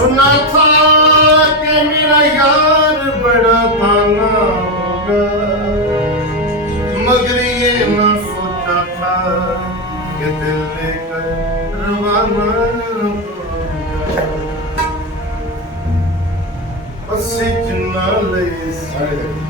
सुना था कि मेरा यार बड़ा ताना होगा मगर ये ना सोचा था कि दिल लेकर रवाना होगा बस इतना ले सर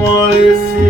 What is? see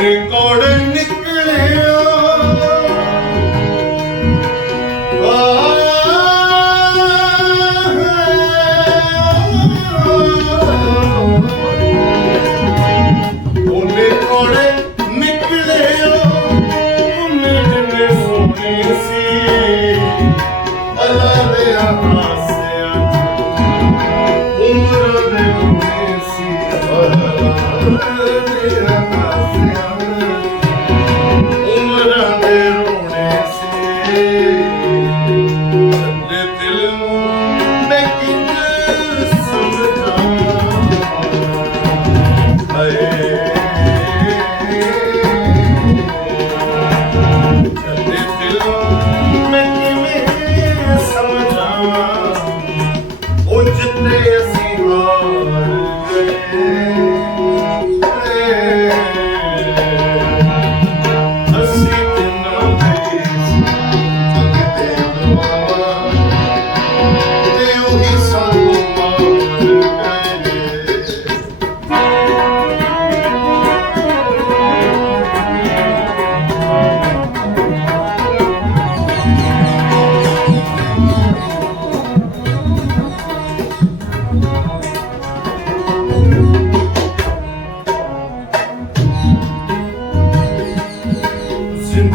நின்றுக் கொடு